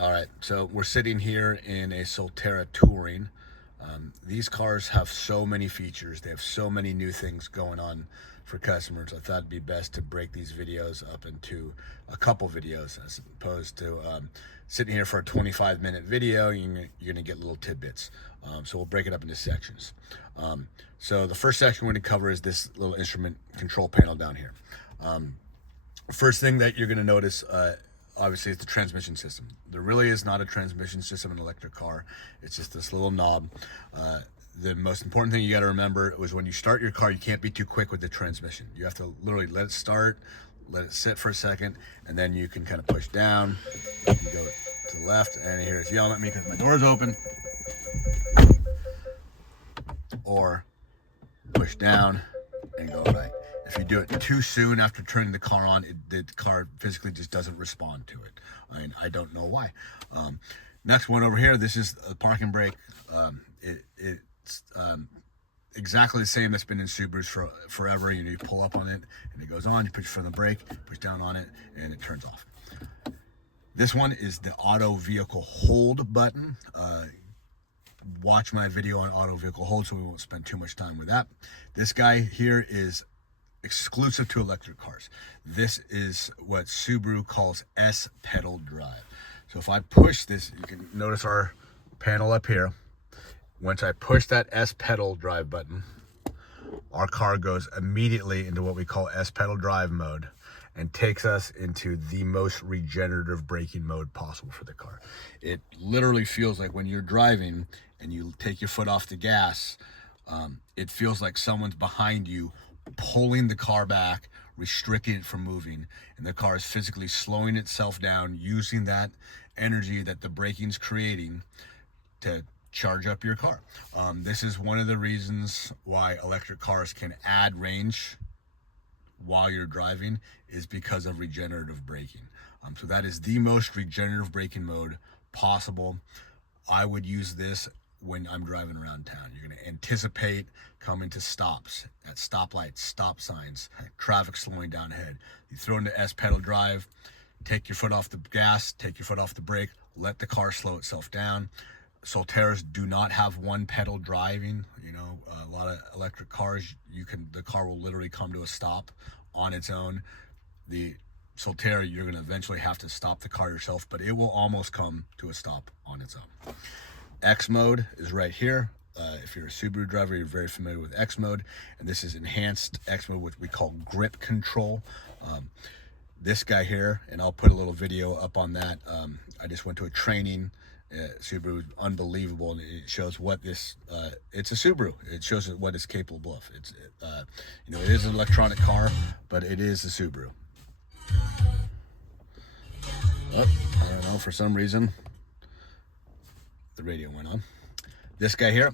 All right, so we're sitting here in a Solterra Touring. These cars have so many features. They have so many new things going on for customers. I thought it'd be best to break these videos up into a couple videos as opposed to sitting here for a 25-minute video. You're gonna get little tidbits. So we'll break it up into sections. So the first section we're gonna cover is this little instrument control panel down here. First thing that you're gonna notice, obviously, it's the transmission system. There really is not a transmission system in an electric car. It's just this little knob. The most important thing you got to remember was when you start your car, you can't be too quick with the transmission. You have to literally let it start, let it sit for a second, and then you can kind of push down. You can go to the left, and here it's yelling at me because my door's open. Or push down and go right. If you do it too soon after turning the car on, the car physically just doesn't respond to it. I mean, I don't know why. Next one over here, this is a parking brake. It's exactly the same that's been in Subarus for forever. You pull up on it and it goes on, you push from the brake, push down on it, and it turns off. This one is the auto vehicle hold button. Watch my video on auto vehicle hold, so we won't spend too much time with that. This guy here is exclusive to electric cars. This is what Subaru calls S-pedal drive. So if I push this, you can notice our panel up here. Once I push that S-pedal drive button, our car goes immediately into what we call S-pedal drive mode and takes us into the most regenerative braking mode possible for the car. It literally feels like when you're driving and you take your foot off the gas, it feels like someone's behind you pulling the car back, restricting it from moving, and the car is physically slowing itself down, using that energy that the braking's creating to charge up your car. This is one of the reasons why electric cars can add range while you're driving, is because of regenerative braking. So that is the most regenerative braking mode possible. I would use this when I'm driving around town. You're going to anticipate coming to stops, at stoplights, stop signs, traffic slowing down ahead. You throw into S-pedal drive, take your foot off the gas, take your foot off the brake, let the car slow itself down. Solterras do not have one pedal driving. You know, a lot of electric cars, the car will literally come to a stop on its own. The Solterra, you're going to eventually have to stop the car yourself, but it will almost come to a stop on its own. X mode is right here. If you're a Subaru driver, you're very familiar with X mode, and this is enhanced X mode, which we call grip control. This guy here, and I'll put a little video up on that. I just went to a training. Subaru is unbelievable, and it shows what this it's a Subaru. It shows what it's capable of. It's you know, it is an electronic car, but it is a Subaru. Oh, I don't know, for some reason the radio went on. This guy here,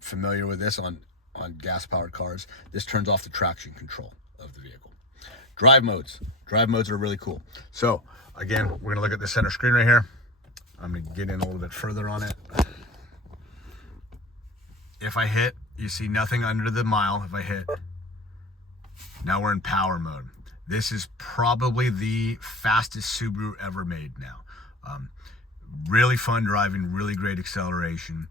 familiar with this on gas powered cars. This turns off the traction control of the vehicle. Drive modes are really cool. So again, we're gonna look at the center screen right here. I'm gonna get in a little bit further on it. If I hit, you see nothing under the mile. If I hit, now we're in power mode. This is probably the fastest Subaru ever made now. Really fun driving, really great acceleration,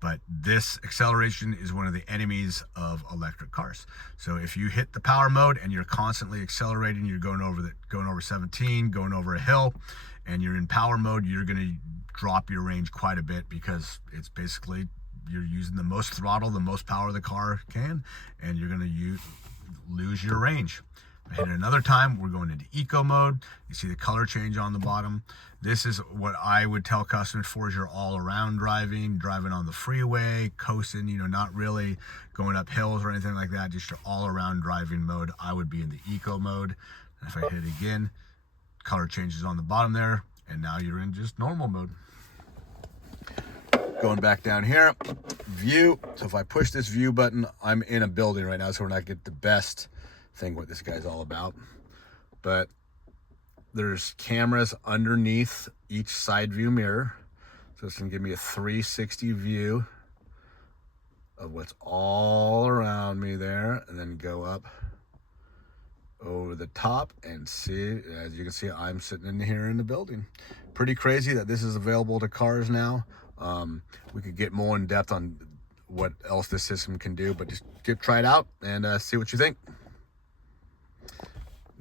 but this acceleration is one of the enemies of electric cars. So if you hit the power mode and you're constantly accelerating, you're going over 17, going over a hill, and you're in power mode, you're going to drop your range quite a bit, because it's basically you're using the most throttle, the most power the car can, and you're going to lose your range. And another time, we're going into eco mode. You see the color change on the bottom. This is what I would tell customers for is your all-around driving on the freeway, coasting, you know, not really going up hills or anything like that, just your all-around driving mode. I would be in the eco mode. And if I hit it again, color changes on the bottom there, and now you're in just normal mode. Going back down here, view. So if I push this view button, I'm in a building right now, so we're not getting the best thing what this guy's all about, but there's cameras underneath each side view mirror, so it's gonna give me a 360 view of what's all around me there, and then go up over the top and see, as you can see, I'm sitting in here in the building. Pretty crazy that this is available to cars now. We could get more in depth on what else this system can do, but just try it out and see what you think.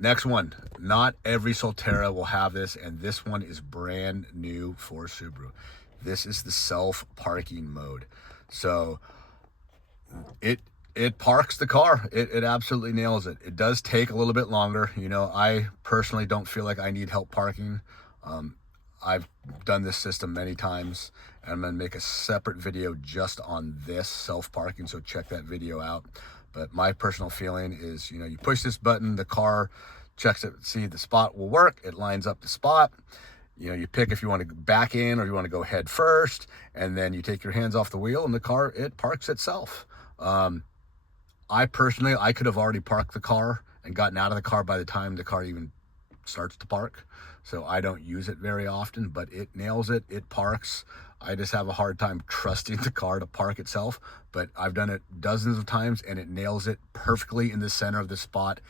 Next one, not every Solterra will have this, and this one is brand new for Subaru. This is the self-parking mode. So it parks the car. It absolutely nails it. It does take a little bit longer. You know, I personally don't feel like I need help parking. I've done this system many times, and I'm gonna make a separate video just on this self-parking, so check that video out. But my personal feeling is, you know, you push this button, the car checks it, see the spot will work, it lines up the spot. You know, you pick if you want to back in or you want to go head first, and then you take your hands off the wheel and the car, it parks itself. I personally, I could have already parked the car and gotten out of the car by the time the car even starts to park. So I don't use it very often, but it nails it, it parks. I just have a hard time trusting the car to park itself, but I've done it dozens of times and it nails it perfectly in the center of the spot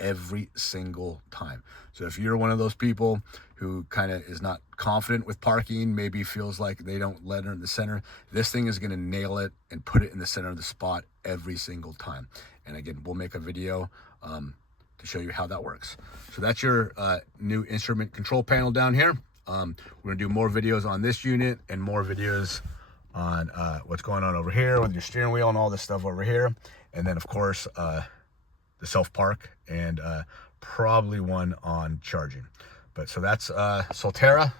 every single time. So if you're one of those people who kind of is not confident with parking, maybe feels like they don't let her in the center, this thing is going to nail it and put it in the center of the spot every single time. And again, we'll make a video to show you how that works. So that's your new instrument control panel down here. We're gonna do more videos on this unit and more videos on what's going on over here with your steering wheel and all this stuff over here. And then of course, the self-park and probably one on charging. But so that's Solterra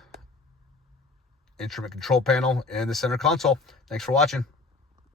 instrument control panel and the center console. Thanks for watching.